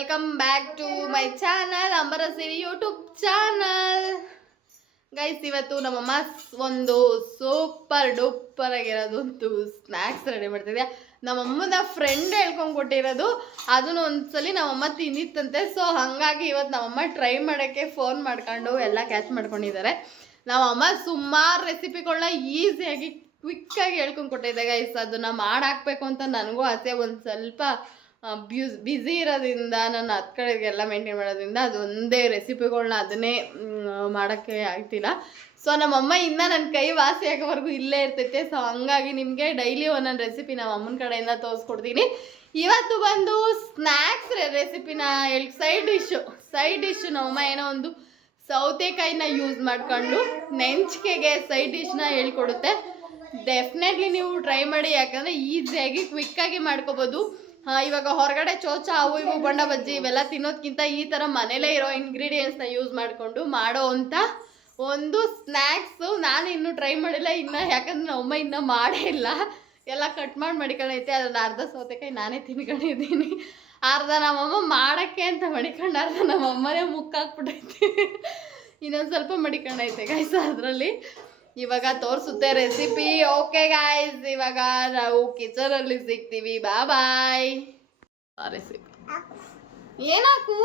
Welcome back to my channel Ambara Siri YouTube channel. Guys, ಇವತ್ತು ನಮ್ಮಮ್ಮ ಒಂದು ಸೂಪರ್ ಡೂಪರ್ ಆಗಿರೋದೊಂದು ಸ್ನ್ಯಾಕ್ಸ್ ರೆಡಿ ಮಾಡ್ತಿದ್ಯಾ. ನಮ್ಮಮ್ಮನ ಫ್ರೆಂಡ್ ಹೇಳ್ಕೊಂಡು ಕೊಟ್ಟಿರೋದು, ಅದನ್ನು ಒಂದ್ಸಲಿ ನಮ್ಮಮ್ಮ ತಿಂದಿತ್ತಂತೆ. ಸೊ ಹಾಗಾಗಿ ಇವತ್ತು ನಮ್ಮಮ್ಮ ಟ್ರೈ ಮಾಡೋಕ್ಕೆ ಫೋನ್ ಮಾಡ್ಕೊಂಡು ಎಲ್ಲ ಕ್ಯಾಚ್ ಮಾಡ್ಕೊಂಡಿದ್ದಾರೆ. ನಮ್ಮಮ್ಮ ಸುಮಾರು ರೆಸಿಪಿಗಳನ್ನ ಈಸಿಯಾಗಿ ಕ್ವಿಕ್ಕಾಗಿ ಹೇಳ್ಕೊಂಡು ಕೊಟ್ಟಿದ್ದೆ ಗೈಸ್. ಅದನ್ನ ಮಾಡಾಕ್ಬೇಕು ಅಂತ ನನಗೂ ಆಸೆ. ಒಂದು ಸ್ವಲ್ಪ ಬ್ಯುಸಿ ಇರೋದ್ರಿಂದ ನಾನು ಹತ್ತು ಕಡೆಗೆಲ್ಲ ಮೇಂಟೈನ್ ಮಾಡೋದ್ರಿಂದ ಅದು ಒಂದೇ ರೆಸಿಪಿಗಳನ್ನ ಅದನ್ನೇ ಮಾಡೋಕ್ಕೆ ಆಗ್ತಿಲ್ಲ. ಸೊ ನಮ್ಮಮ್ಮ ಇನ್ನೂ ನನ್ನ ಕೈ ವಾಸಿ ಆಗೋವರೆಗೂ ಇಲ್ಲೇ ಇರ್ತೈತೆ. ಸೊ ಹಂಗಾಗಿ ನಿಮಗೆ ಡೈಲಿ ಒಂದೊಂದು ರೆಸಿಪಿ ನಮ್ಮ ಅಮ್ಮನ ಕಡೆಯಿಂದ ತೋರಿಸ್ಕೊಡ್ತೀನಿ. ಇವತ್ತು ಬಂದು ಸ್ನ್ಯಾಕ್ಸ್ ರೆಸಿಪಿನ ಸೈಡ್ ಡಿಶ್ಶು ನಮ್ಮಮ್ಮ ಏನೋ ಒಂದು ಸೌತೆಕಾಯಿನ ಯೂಸ್ ಮಾಡ್ಕೊಂಡು ನೆಂಚಿಕೆಗೆ ಸೈಡ್ ಡಿಶ್ನ ಹೇಳ್ಕೊಡುತ್ತೆ. ಡೆಫಿನೆಟ್ಲಿ ನೀವು ಟ್ರೈ ಮಾಡಿ, ಯಾಕಂದರೆ ಈಸಿಯಾಗಿ ಕ್ವಿಕ್ಕಾಗಿ ಮಾಡ್ಕೋಬೋದು. ಇವಾಗ ಹೊರಗಡೆ ಚೋಚ ಅವು ಇವು ಬೊಂಡ ಬಜ್ಜಿ ಇವೆಲ್ಲ ತಿನ್ನೋದಕ್ಕಿಂತ ಈ ಥರ ಮನೇಲೇ ಇರೋ ಇಂಗ್ರೀಡಿಯೆಂಟ್ಸ್ನ ಯೂಸ್ ಮಾಡಿಕೊಂಡು ಮಾಡೋ ಅಂಥ ಒಂದು ಸ್ನ್ಯಾಕ್ಸು ನಾನು ಇನ್ನೂ ಟ್ರೈ ಮಾಡಿಲ್ಲ ಯಾಕಂದ್ರೆ ನಮ್ಮಮ್ಮ ಇನ್ನೂ ಮಾಡೇ ಇಲ್ಲ. ಎಲ್ಲ ಕಟ್ ಮಾಡಿ ಮಡಿಕೊಂಡೈತೆ. ಅದನ್ನು ಅರ್ಧ ಸೌತೆಕಾಯಿ ನಾನೇ ತಿನ್ಕೊಂಡಿದ್ದೀನಿ, ಅರ್ಧ ನಮ್ಮಮ್ಮ ಮಾಡೋಕ್ಕೆ ಅಂತ ಮಡಿಕೊಂಡು ಅರ್ಧ ನಮ್ಮಮ್ಮನೇ ಮುಕ್ಕಾಕ್ಬಿಟ್ಟೈತೆ. ಇನ್ನೊಂದು ಸ್ವಲ್ಪ ಮಡಿಕೊಂಡೈತೆ ಗೈಸ್. ಅದರಲ್ಲಿ ಇವಾಗ ತೋರಿಸುತ್ತೆ ರೆಸಿಪಿ. ಓಕೆ ಗಾಯ್ಸ್, ಇವಾಗ ನಾವು ಕಿಚನಲ್ಲಿ ಸಿಗ್ತೀವಿ. ಬಾಯ್. ರೆಸಿಪಿ ಏನಾಕು?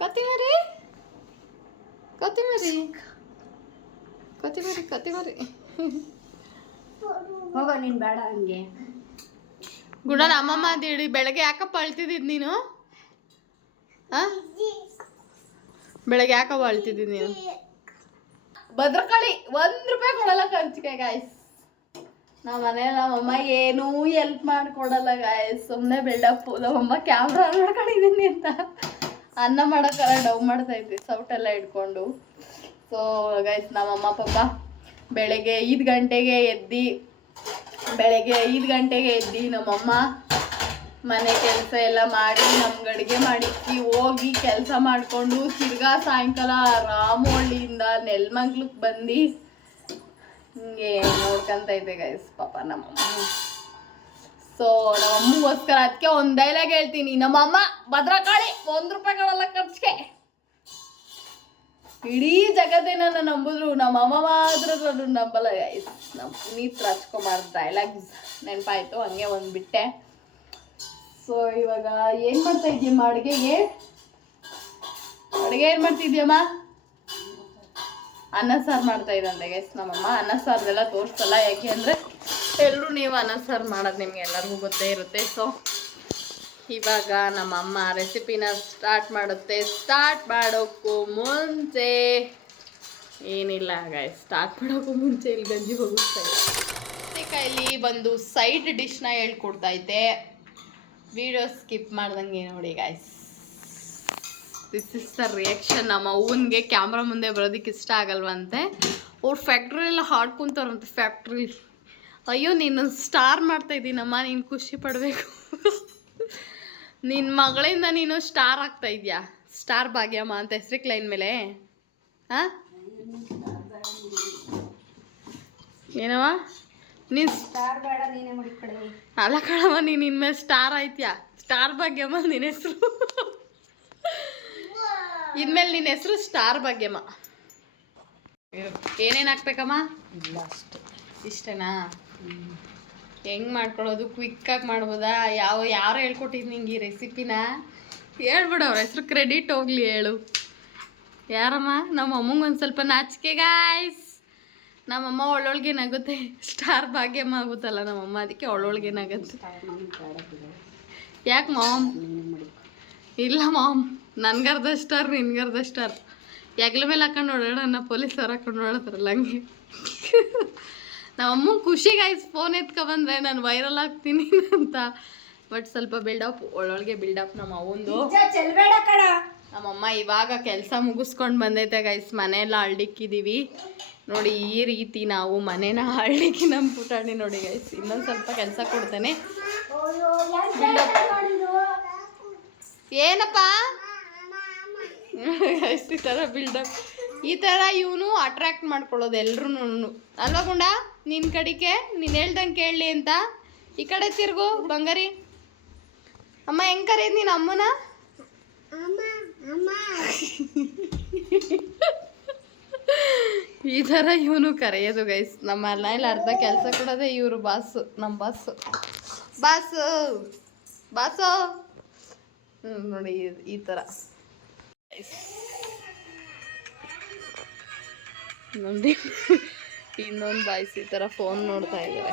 ಕೊತ್ತಿಮರಿ ಹೋಗ ನೀನು ಬೇಡ ಹಂಗೆ ಗುಣ. ನಮ್ಮಮ್ಮ ಅಂತೇಳಿ ಬೆಳಗ್ಗೆ ಯಾಕಪ್ಪ ಅಳ್ತಿದ್ದಿದ್ದು ನೀನು? ಬೆಳಗ್ಗೆ ಯಾಕಪ್ಪ ಅಳ್ತಿದ್ದಿದ್ದು ನೀನು? ಭದ್ರಕಾಳಿ ₹1 ಕೊಡಲ್ಲ ಖರ್ಚಿಗೆ ಗಾಯ್ಸ್. ನಮ್ಮ ಮನೇಲಿ ನಮ್ಮಮ್ಮ ಏನೂ ಹೆಲ್ಪ್ ಮಾಡಿಕೊಡಲ್ಲ ಗಾಯ್ಸ್. ಸುಮ್ಮನೆ ಬಿಲ್ಡಪ್. ನಮ್ಮಮ್ಮ ಕ್ಯಾಮ್ರಾ ಮಾಡ್ಕೊಂಡಿದ್ದೀನಿ ಅಂತ ಅನ್ನ ಮಾಡೋಕ್ಕೆಲ್ಲ ಡವ್ ಮಾಡ್ತೈತಿ ಸೌಟೆಲ್ಲ ಇಟ್ಕೊಂಡು. ಸೊ ಗೈಸ್, ನಮ್ಮಮ್ಮ ಪಾಪ ಬೆಳಗ್ಗೆ 5 ಗಂಟೆಗೆ ಎದ್ದು ನಮ್ಮಮ್ಮ ಮನೆ ಕೆಲಸ ಎಲ್ಲ ಮಾಡಿ ನಮ್ಗೆ ಅಡುಗೆ ಮಾಡಿಕ್ಕಿ ಹೋಗಿ ಕೆಲಸ ಮಾಡಿಕೊಂಡು ತಿರ್ಗಾ ಸಾಯಂಕಾಲ ರಾಮೋಳ್ಳಿಯಿಂದ ನೆಲಮಂಗ್ಲಕ್ಕೆ ಬಂದು ಹಿಂಗೆ ನೋಡ್ಕೊಂತೈತೆ ಗೈಸ್ ಪಾಪ ನಮ್ಮಮ್ಮ. ಸೊ ನಮ್ಮಮ್ಮಗೋಸ್ಕರ ಅದಕ್ಕೆ ಒಂದು ಡೈಲಾಗ್ ಹೇಳ್ತೀನಿ. ನಮ್ಮಮ್ಮ ಭದ್ರಕಾಳಿ ₹1 ಕೊಡಲ್ಲ ಖರ್ಚಿಗೆ. ಇಡೀ ಜಗತ್ತಿನ ನಂಬಿದ್ರು ನಮ್ಮಮ್ಮ ಮಾತ್ರ ನಂಬಲ್ಲ ಗೈಸ್. ನಮ್ಮ ಪುನೀತ್ ರಾಜ್ಕುಮಾರ್ ಡೈಲಾಗ್ಸ್ ನೆನಪಾಯಿತು, ಹಂಗೆ ಒಂದು ಬಿಟ್ಟೆ. ಸೊ ಇವಾಗ ಏನು ಮಾಡ್ತಾ ಇದ್ದೀಯಮ್ಮ? ಅಡುಗೆ ಏನು ಮಾಡ್ತಿದ್ಯಮ್ಮ? ಅನ್ನ ಸಾರು ಮಾಡ್ತಾ ಇದ್ದಂತೆ ಗೈಸ್ ನಮ್ಮಮ್ಮ. ಅನ್ನ ಸಾರದೆಲ್ಲ ತೋರಿಸಲ್ಲ, ಯಾಕೆ ಅಂದರೆ ಎಲ್ಲರೂ ನೀವು ಅನ್ನ ಸಾರು ಮಾಡೋದು ನಿಮ್ಗೆ ಎಲ್ಲರಿಗೂ ಗೊತ್ತೇ ಇರುತ್ತೆ. ಸೊ ಇವಾಗ ನಮ್ಮಮ್ಮ ರೆಸಿಪಿನ ಸ್ಟಾರ್ಟ್ ಮಾಡುತ್ತೆ. ಸ್ಟಾರ್ಟ್ ಮಾಡೋಕ್ಕೂ ಮುಂಚೆ ಏನಿಲ್ಲ ಗೈಸ್, ಸ್ಟಾರ್ಟ್ ಮಾಡೋಕ್ಕೂ ಮುಂಚೆ ಇಲ್ಲಿ ಗಂಜಿ ಹೋಗುತ್ತೆ. ಸೌತೆಕಾಯಲ್ಲಿ ಬಂದು ಸೈಡ್ ಡಿಶ್ನ ಹೇಳ್ಕೊಡ್ತೈತೆ. ವಿಡಿಯೋ ಸ್ಕಿಪ್ ಮಾಡ್ದಂಗೆ ನೋಡಿ guys. This is the reaction. ನಮ್ಮ ಅವ್ವನಿಗೆ ಕ್ಯಾಮ್ರಾ ಮುಂದೆ ಬರೋದಕ್ಕೆ ಇಷ್ಟ ಆಗಲ್ವಂತೆ. ಅವ್ರು ಫ್ಯಾಕ್ಟ್ರಿಯೆಲ್ಲ ಹಾಡ್ಕೊಂತಾರಂತೆ. ಫ್ಯಾಕ್ಟ್ರಿ ಅಯ್ಯೋ ನೀನು ಸ್ಟಾರ್ ಮಾಡ್ತಾ ಇದ್ದೀನಮ್ಮ, ನೀನು ಖುಷಿ ಪಡಬೇಕು. ನಿನ್ನ ಮಗಳಿಂದ ನೀನು ಸ್ಟಾರ್ ಆಗ್ತಾ ಇದೆಯಾ. ಸ್ಟಾರ್ ಭಾಗ್ಯಮ್ಮ ಅಂತ ಹೆಸ್ರಿಕ್ ಲೈನ್ ಮೇಲೆ. ಹಾಂ ಏನವ ನೀನು ಸ್ಟಾರ್ ಬೇಡ, ನೀನೇ ಮುಡಿಕಡೆ. ಅಲ್ಲ ಕಣವ, ನೀನು ಇನ್ಮೇಲೆ ಸ್ಟಾರ್ ಆಯ್ತ್ಯಾ. ಸ್ಟಾರ್ ಭಾಗ್ಯಮ್ಮ ನಿನ್ನ ಹೆಸರು. ಇನ್ಮೇಲೆ ನಿನ್ನ ಹೆಸರು ಸ್ಟಾರ್ ಭಾಗ್ಯಮ್ಮ. ಏನೇನು ಹಾಕ್ಬೇಕಮ್ಮ? ಇಲ್ಲ ಅಷ್ಟು ಇಷ್ಟೇನಾ? ಹೆಂಗೆ ಮಾಡ್ಕೊಳ್ಳೋದು? ಕ್ವಿಕ್ಕಾಗಿ ಮಾಡ್ಬೋದಾ? ಯಾರು ಹೇಳ್ಕೊಟ್ಟಿದ್ದು ನಿಂಗೆ ಈ ರೆಸಿಪಿನ? ಹೇಳ್ಬಿಡು, ಅವ್ರ ಹೆಸ್ರು ಕ್ರೆಡಿಟ್ ಹೋಗ್ಲಿ. ಹೇಳು ಯಾರಮ್ಮ? ನಮ್ಮ ಅಮ್ಮಂಗೆ ಒಂದು ಸ್ವಲ್ಪ ನಾಚಿಕೆ ಗಾಯ್ಸ್. ನಮ್ಮಮ್ಮ ಒಳ್ಳೊಳ್ಗೆ ನಗುತ್ತೆ. ಸ್ಟಾರ್ ಭಾಗ್ಯಮ್ಮ ಆಗುತ್ತಲ್ಲ ನಮ್ಮಮ್ಮ, ಅದಕ್ಕೆ ಒಳ್ಳೊಳ್ಗೆ ನಗುತ್ತೆ. ಯಾಕೆ ಮಾಮ್? ಇಲ್ಲ ಮಾಮ್, ನನ್ಗರ್ಧ ಸ್ಟಾರ್ ನಿನ್ಗರ್ಧ ಸ್ಟಾರ್. ಹೆಗ್ಲ ಮೇಲೆ ಹಾಕೊಂಡು ನೋಡೋಣ, ಪೊಲೀಸವ್ರು ಹಾಕೊಂಡು ನೋಡೋದ್ರಲ್ಲ ಹಂಗೆ. ನಮ್ಮಮ್ಮ ಖುಷಿ ಗಾಯ್ಸ್. ಫೋನ್ ಎತ್ಕೊಬಂದ್ರೆ ನಾನು ವೈರಲ್ ಆಗ್ತೀನಿ ಅಂತ. ಬಟ್ ಸ್ವಲ್ಪ ಬಿಲ್ಡಪ್, ಒಳ್ಳೊಳ್ಗೆ ಬಿಲ್ಡಪ್ ನಮ್ಮ ಅವಂದು. ನಮ್ಮಮ್ಮ ಇವಾಗ ಕೆಲಸ ಮುಗಿಸ್ಕೊಂಡು ಬಂದೈತೆ ಗೈಸ್. ಮನೆಯೆಲ್ಲ ಅಳ್ಳಿಕ್ಕಿದ್ದೀವಿ ನೋಡಿ. ಈ ರೀತಿ ನಾವು ಮನೇನ ಅಳ್ಳಿಕ್ಕಿ ನಮ್ಮ ಪುಟಾಣಿ ನೋಡಿ ಗೈಸ್. ಇನ್ನೊಂದು ಸ್ವಲ್ಪ ಕೆಲಸ ಕೊಡ್ತೇನೆ. ಏನಪ್ಪ ಈ ಥರ ಬಿಲ್ಡಪ್, ಈ ಥರ ಇವನು ಅಟ್ರಾಕ್ಟ್ ಮಾಡ್ಕೊಳ್ಳೋದು ಎಲ್ರೂ ಅಲ್ವಾ ಗುಂಡ? ನಿನ್ನ ಕಡೆಗೆ ನೀನು ಹೇಳ್ದಂಗೆ ಕೇಳಲಿ ಅಂತ. ಈ ಕಡೆ ತಿರ್ಗು ಬಂಗಾರಿ. ಅಮ್ಮ ಹೆಂಗ್ ಕರೀದ್ ನೀನು ಅಮ್ಮನ? ಈ ಥರ ಇವನು ಕರೆಯೋದು ಗೈಸ್. ನಮ್ಮ ಮನೇಲಿ ಅರ್ಧ ಕೆಲಸ ಕೊಡೋದೇ ಇವರು ಬಾಸು, ನಮ್ಮ ಬಾಸು. ಬಾಸು ಬಾಸು ನೋಡಿ ಈ ಥರ. ನೋಡಿ ಇನ್ನೊಂದು ಬಾಯ್ಸ್ ಈ ಥರ ಫೋನ್ ನೋಡ್ತಾ ಇದ್ದಾರೆ.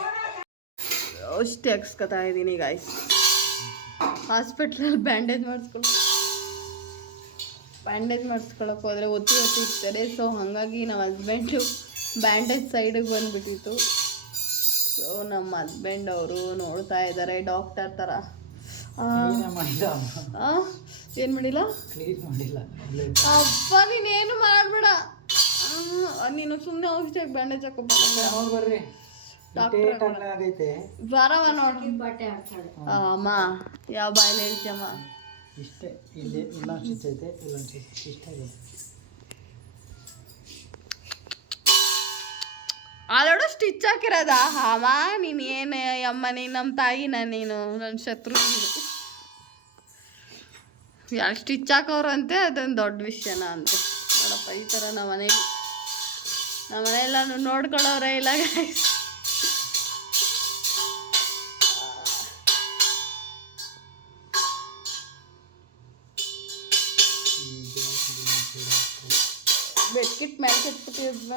ಅಷ್ಟೇ ಹಾಕ್ಸ್ಕೊತಾ ಇದ್ದೀನಿ ಗಾಯ್ಸ್. ಹಾಸ್ಪಿಟ್ಲಲ್ಲಿ ಬ್ಯಾಂಡೇಜ್ ಮಾಡಿಸ್ಕೊಳಕ್ಕೆ ಹೋದರೆ ಒತ್ತಿ ಇರ್ತಾರೆ. ಸೊ ಹಾಗಾಗಿ ನಮ್ಮ ಹಸ್ಬೆಂಡು ಬ್ಯಾಂಡೇಜ್ ಸೈಡಿಗೆ ಬಂದುಬಿಟ್ಟಿತ್ತು. ಸೊ ನಮ್ಮ ಹಸ್ಬೆಂಡ್ ಅವರು ನೋಡ್ತಾ ಇದ್ದಾರೆ ಡಾಕ್ಟರ್ ಥರ. ಏನು ಮಾಡಿಲ್ಲ ಅಪ್ಪ, ನೀನೇನು ಮಾಡಬೇಡ, ನೀನು ಸುಮ್ಮನೆ ಔಷಧಿ ಬ್ಯಾಂಡೇಜ್ ಹಾಕೋಬರ್ರಿ ಬರವ ನೋಡಿ. ಅಮ್ಮ ಯಾವ ಬಾಯಲ್ಲಿ ಹೇಳ್ತೀಯಮ್ಮ? ಇಷ್ಟೇ ಇಲ್ಲಿ ಇಲ್ಲೊಂದು ಸ್ಟಿಚ್ ಐತೆ, ಇಲ್ಲೊಂದು ಇಷ್ಟ ಇದೆ. ಅದೋಡು ಸ್ಟಿಚ್ ಹಾಕಿರೋದ? ಅಮ್ಮ ನೀನು ಏನು ಅಮ್ಮ, ನೀನು ನಮ್ಮ ತಾಯಿನ, ನೀನು ನನ್ನ ಶತ್ರು. ಯಾರು ಸ್ಟಿಚ್ ಹಾಕೋರಂತೆ ಅದೊಂದು ದೊಡ್ಡ ವಿಷಯನ ಅಂತೆ. ನೋಡಪ್ಪ ಈ ಥರ ನಮ್ಮ ಮನೆಯೆಲ್ಲ ನೋಡ್ಕೊಳ್ಳೋರೇ ಇಲ್ಲ ಗೈಸ್. ಬೆಡ್ಕಿಟ್ ಮೇಲೆ ಕೆತ್ಬಿಟ್ಟಿದ್ದ.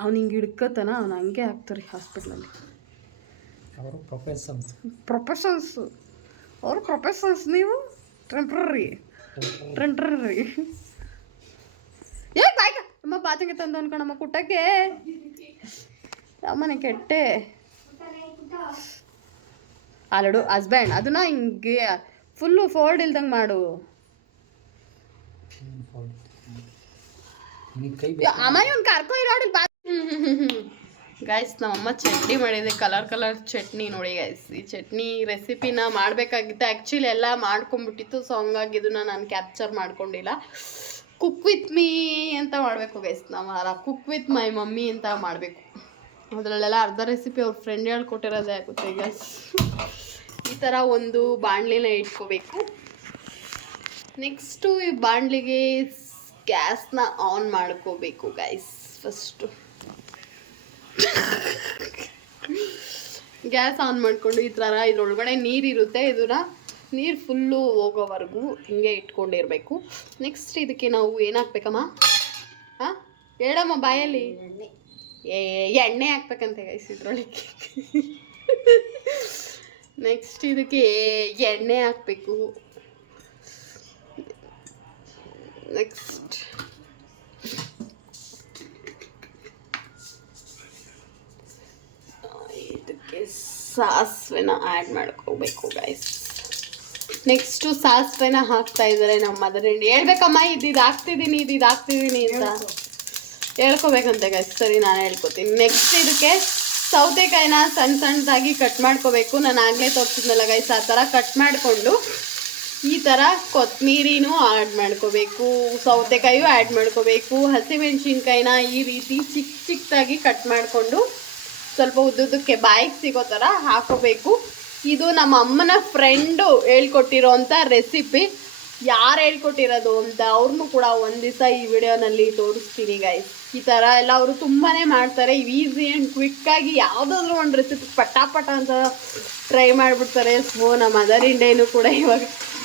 ಅವ್ನು ಹಿಂಗೆ ಹಿಡ್ಕತಾನ, ಅವ್ನು ಹಂಗೆ ಹಾಕ್ತಾರೆ ಹಾಸ್ಪಿಟ್ಲಲ್ಲಿ. ಅವರು ಪ್ರೊಫೆಷನ್ಸ್. ಅವರು ಪ್ರೊಫೆಷನ್ಸ್, ನೀವು ಟೆಂಪ್ರರಿ. ಏ ಬಾಯ್ಕ ನಮ್ಮ ಪಾಚಂಗೆ ತಂದು ಅನ್ಕೊಳಮ್ಮ ಕುಟ್ಟಕ್ಕೆ. ಅಮ್ಮನೆ ಕೆಟ್ಟೆ ಅಲ್ಲಡು ಹಸ್ಬೆಂಡ್, ಅದನ್ನ ಹಿಂಗೆ ಫುಲ್ಲು ಫೋಲ್ಡ್ ಇಲ್ದಂಗೆ ಮಾಡು. ಅಮ್ಮ ಇವ್ನು ಕರ್ಕೊ ಇರೋಡಿ ಬಾ. ಗೈಸ್ ನಮ್ಮಮ್ಮ ಚಟ್ನಿ ಮಾಡಿದೆ, ಕಲರ್ ಚಟ್ನಿ ನೋಡಿ ಗೈಸ್. ಈ ಚಟ್ನಿ ರೆಸಿಪಿನ ಮಾಡಬೇಕಾಗಿತ್ತು, ಆ್ಯಕ್ಚುಲಿ ಎಲ್ಲ ಮಾಡ್ಕೊಂಡ್ಬಿಟ್ಟಿತ್ತು. ಸೊ ಹಂಗಾಗಿ ಇದನ್ನ ನಾನು ಕ್ಯಾಪ್ಚರ್ ಮಾಡ್ಕೊಂಡಿಲ್ಲ. ಕುಕ್ ವಿತ್ ಮೀ ಅಂತ ಮಾಡಬೇಕು ಗೈಸ್. ನಾವು ಕುಕ್ ವಿತ್ ಮೈ ಮಮ್ಮಿ ಅಂತ ಮಾಡಬೇಕು. ಅದರಲ್ಲೆಲ್ಲ ಅರ್ಧ ರೆಸಿಪಿ ಅವ್ರ ಫ್ರೆಂಡ್ ಹೇಳ್ಕೊಟ್ಟಿರೋದೇ ಆಗುತ್ತೆ ಗೈಸ್. ಈ ಥರ ಒಂದು ಬಾಣಲಿನ ಇಟ್ಕೋಬೇಕು. ನೆಕ್ಸ್ಟು ಈ ಬಾಣಲಿಗೆ ಗ್ಯಾಸ್ನ ಆನ್ ಮಾಡ್ಕೋಬೇಕು ಗೈಸ್. ಫಸ್ಟು ಗ್ಯಾಸ್ ಆನ್ ಮಾಡಿಕೊಂಡು ಈ ಥರ ಇದ್ರೊಳಗಡೆ ನೀರಿರುತ್ತೆ, ಇದನ್ನ ನೀರು ಫುಲ್ಲು ಹೋಗೋವರೆಗೂ ಹಿಂಗೆ ಇಟ್ಕೊಂಡಿರಬೇಕು. ನೆಕ್ಸ್ಟ್ ಇದಕ್ಕೆ ನಾವು ಏನು ಹಾಕ್ಬೇಕಮ್ಮ? ಹಾಂ ಹೇಳಮ್ಮ ಬಾಯಲ್ಲಿ. ಎಣ್ಣೆ ಹಾಕ್ಬೇಕಂತೆ ಗೈಸ್ ಇದ್ರೊಳಗೆ. ನೆಕ್ಸ್ಟ್ ಇದಕ್ಕೆ ಎಣ್ಣೆ ಹಾಕಬೇಕು. ನೆಕ್ಸ್ಟ್ ಇದಕ್ಕೆ ಸಾಸಿವೆನ ಆ್ಯಡ್ ಮಾಡ್ಕೋಬೇಕು ಗೈಸ್. ನೆಕ್ಸ್ಟು ಸಾಸಿವೆನ ಹಾಕ್ತಾ ಇದ್ದಾರೆ ನಮ್ಮ ಮದರ್. ಹೇಳ್ಬೇಕಮ್ಮ ಇದು ಹಾಕ್ತಿದ್ದೀನಿ ಅಂತ ಹೇಳ್ಕೊಬೇಕಂತೆ ಗೈಸ್. ಸರಿ ನಾನು ಹೇಳ್ಕೊತೀನಿ. ನೆಕ್ಸ್ಟ್ ಇದಕ್ಕೆ ಸೌತೆಕಾಯಿನ ಸಣ್ಣದಾಗಿ ಕಟ್ ಮಾಡ್ಕೋಬೇಕು. ನಾನು ಆಗಲೇ ತೋರಿಸಿದ್ನಲ್ಲ ಗೈಸ್, ಆ ಥರ ಕಟ್ ಮಾಡಿಕೊಂಡು ಈ ಥರ ಕೊತ್ತಂಬರಿನೂ ಆ್ಯಡ್ ಮಾಡ್ಕೋಬೇಕು, ಸೌತೆಕಾಯಿಯೂ ಆ್ಯಡ್ ಮಾಡ್ಕೋಬೇಕು. ಹಸಿಮೆಣ್ಸಿನ್ಕಾಯಿನ ಈ ರೀತಿ ಚಿಕ್ಕದಾಗಿ ಕಟ್ ಮಾಡಿಕೊಂಡು ಸ್ವಲ್ಪ ಉದ್ದುದ್ದಕ್ಕೆ ಬಾಯಿಗೆ ಸಿಗೋ ಥರ ಹಾಕೋಬೇಕು. ಇದು ನಮ್ಮ ಅಮ್ಮನ ಫ್ರೆಂಡು ಹೇಳ್ಕೊಟ್ಟಿರೋಂಥ ರೆಸಿಪಿ. ಯಾರು ಹೇಳ್ಕೊಟ್ಟಿರೋದು ಅಂತ ಅವ್ರನ್ನೂ ಕೂಡ ಒಂದು ದಿವಸ ಈ ವಿಡಿಯೋನಲ್ಲಿ ತೋರಿಸ್ತೀನಿ ಗೈಸ್. ಈ ಥರ ಎಲ್ಲ ಅವರು ತುಂಬಾ ಮಾಡ್ತಾರೆ. ಈಸಿ ಆ್ಯಂಡ್ ಕ್ವಿಕ್ಕಾಗಿ ಯಾವುದಾದ್ರೂ ಒಂದು ರೆಸಿಪಿ ಪಟಾಪಟ ಅಂತ ಟ್ರೈ ಮಾಡಿಬಿಡ್ತಾರೆ. ಸೊ ನಮ್ಮ ಮದರ್ ಇಂಡೇನು ಕೂಡ ಇವಾಗ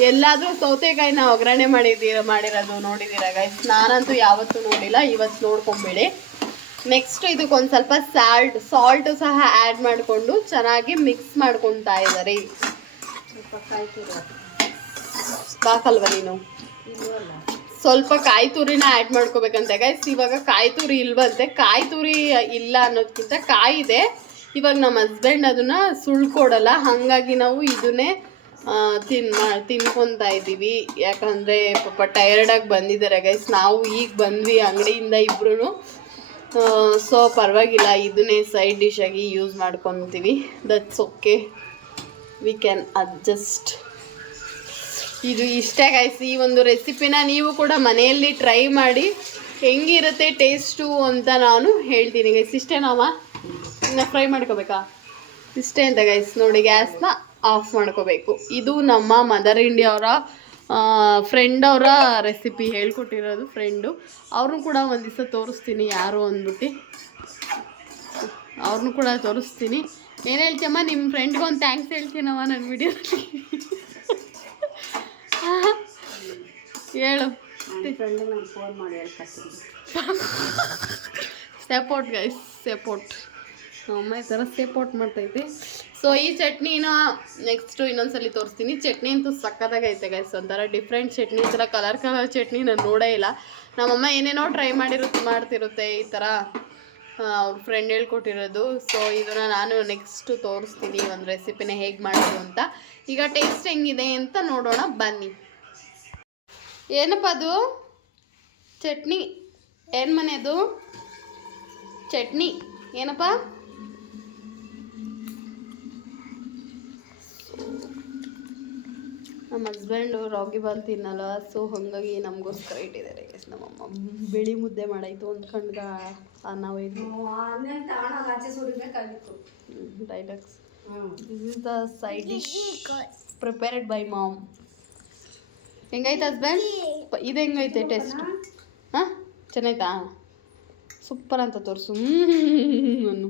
ಎಲ್ಲಾದರೂ ಸೌತೆಕಾಯಿನ ಒಗ್ಗರಣೆ ಮಾಡಿರೋದು ನೋಡಿದ್ದೀರಾ ಗೈಸ್? ನಾನಂತೂ ಯಾವತ್ತೂ ನೋಡಿಲ್ಲ, ಇವತ್ತು ನೋಡ್ಕೊಂಬೇಡಿ. ನೆಕ್ಸ್ಟ್ ಇದಕ್ಕೆ ಒಂದು ಸ್ವಲ್ಪ ಸಾಲ್ಟು ಸಹ ಆ್ಯಡ್ ಮಾಡಿಕೊಂಡು ಚೆನ್ನಾಗಿ ಮಿಕ್ಸ್ ಮಾಡ್ಕೊತಾ ಇದ್ದಾರೆ. ಸಾಕಲ್ವ ನೀನು? ಸ್ವಲ್ಪ ಕಾಯಿ ತುರಿನ ಆ್ಯಡ್ ಮಾಡ್ಕೋಬೇಕಂತೆ ಗೈಸ್. ಇವಾಗ ಕಾಯಿ ತುರಿ ಇಲ್ವಂತೆ. ಕಾಯಿ ತುರಿ ಇಲ್ಲ ಅನ್ನೋದಕ್ಕಿಂತ ಕಾಯಿ ಇದೆ. ಇವಾಗ ನಮ್ಮ ಹಸ್ಬೆಂಡ್ ಅದನ್ನ ಸುಳ್ಕೊಡಲ್ಲ, ಹಾಗಾಗಿ ನಾವು ಇದನ್ನೇ ತಿನ್ಕೊತಾ ಇದ್ದೀವಿ. ಯಾಕಂದರೆ ಪಾಪ ಟಯರ್ಡಾಗಿ ಬಂದಿದ್ದಾರೆ ಗೈಸ್. ನಾವು ಈಗ ಬಂದ್ವಿ ಅಂಗಡಿಯಿಂದ ಇಬ್ರು. ಸೊ ಪರವಾಗಿಲ್ಲ, ಇದನ್ನೇ ಸೈಡ್ ಡಿಶ್ ಆಗಿ ಯೂಸ್ ಮಾಡ್ಕೊತೀವಿ. That's okay, we can adjust. ಇದು ಇಷ್ಟೇ ಗೈಸ್. ಈ ಒಂದು ರೆಸಿಪಿನ ನೀವು ಕೂಡ ಮನೆಯಲ್ಲಿ ಟ್ರೈ ಮಾಡಿ ಹೆಂಗಿರುತ್ತೆ ಟೇಸ್ಟು ಅಂತ ನಾನು ಹೇಳ್ತೀನಿ ಗೈಸ್. ಇಷ್ಟೇನಮ್ಮ, ಇನ್ನು ಫ್ರೈ ಮಾಡ್ಕೋಬೇಕಾ? ಇಷ್ಟೇ ಅಂತ ಗೈಸ್. ನೋಡಿ, ಗ್ಯಾಸ್ನ ಆಫ್ ಮಾಡ್ಕೋಬೇಕು. ಇದು ನಮ್ಮ ಮದರ್ ಇಂಡಿಯಾ ಅವರ ಫ್ರೆಂಡ್ ಅವರ ರೆಸಿಪಿ ಹೇಳ್ಕೊಟ್ಟಿರೋದು. ಫ್ರೆಂಡು ಅವ್ರನ್ನೂ ಕೂಡ ಒಂದು ದಿವಸ ತೋರಿಸ್ತೀನಿ, ಯಾರು ಅಂದ್ಬಿಟ್ಟು ಅವ್ರನ್ನೂ ಕೂಡ ತೋರಿಸ್ತೀನಿ. ಏನು ಹೇಳ್ತೀಯಮ್ಮ, ನಿಮ್ಮ ಫ್ರೆಂಡ್ಗೆ ಒಂದು ಥ್ಯಾಂಕ್ಸ್ ಹೇಳ್ತೀನಮ್ಮ ನನ್ನ ವಿಡಿಯೋದಲ್ಲಿ. ಹೇಳು. ಫ್ರೆಂಡಿಗೆ ನಾನು ಫೋನ್ ಮಾಡಿ ಹೇಳ್ಕೊಡ್ತೀನಿ. Support guys, support. ಅಮ್ಮ ಈ ಥರ ಸಪೋರ್ಟ್ ಮಾಡ್ತೈತಿ. ಸೊ ಈ ಚಟ್ನಿನ ನೆಕ್ಸ್ಟು ಇನ್ನೊಂದ್ಸಲಿ ತೋರಿಸ್ತೀನಿ. ಚಟ್ನಿ ಅಂತೂ ಸಕ್ಕತ್ತಾಗೈತೆ ಗೈಸ್. ಒಂಥರ ಡಿಫ್ರೆಂಟ್ ಚಟ್ನಿ, ಈ ಥರ ಕಲರ್ ಚಟ್ನಿ ನಾನು ನೋಡೇ ಇಲ್ಲ. ನಮ್ಮಮ್ಮ ಏನೇನೋ ಟ್ರೈ ಮಾಡ್ತಿರುತ್ತೆ ಈ ಥರ, ಅವ್ರ ಫ್ರೆಂಡ್ ಹೇಳ್ಕೊಟ್ಟಿರೋದು. ಸೊ ಇದನ್ನು ನಾನು ನೆಕ್ಸ್ಟು ತೋರಿಸ್ತೀನಿ ಒಂದು ರೆಸಿಪಿನ ಹೇಗೆ ಮಾಡೋದು ಅಂತ. ಈಗ ಟೇಸ್ಟ್ ಹೆಂಗಿದೆ ಅಂತ ನೋಡೋಣ ಬನ್ನಿ. ಏನಪ್ಪ ಅದು ಚಟ್ನಿ? ಏನು ಮನೆ ಅದು ಚಟ್ನಿ? ಏನಪ್ಪ? ನಮ್ಮ ಹಸ್ಬೆಂಡು ರಾಗಿ ಬಾಲ್ ತಿನ್ನಲ್ಲ, ಸೊ ಹಾಗಾಗಿ ನಮಗೋಸ್ಕರ ಇಟ್ಟಿದ್ದಾರೆ. ನಮ್ಮಮ್ಮ ಬಿಳಿ ಮುದ್ದೆ ಮಾಡಾಯಿತು, ಒಂದು ಕಣ್ಗ ಅನ್ನ ಒಯ್ದು dialogues. This is the side dish prepared by mom. ಹೆಂಗೈತೆ ಹಸ್ಬೆಂಡ್? ಇದು ಹೆಂಗೈತೆ ಟೇಸ್ಟ್? ಹಾಂ, ಚೆನ್ನಾಯ್ತಾ? ಸೂಪರ್ ಅಂತ ತೋರಿಸು ನಾನು.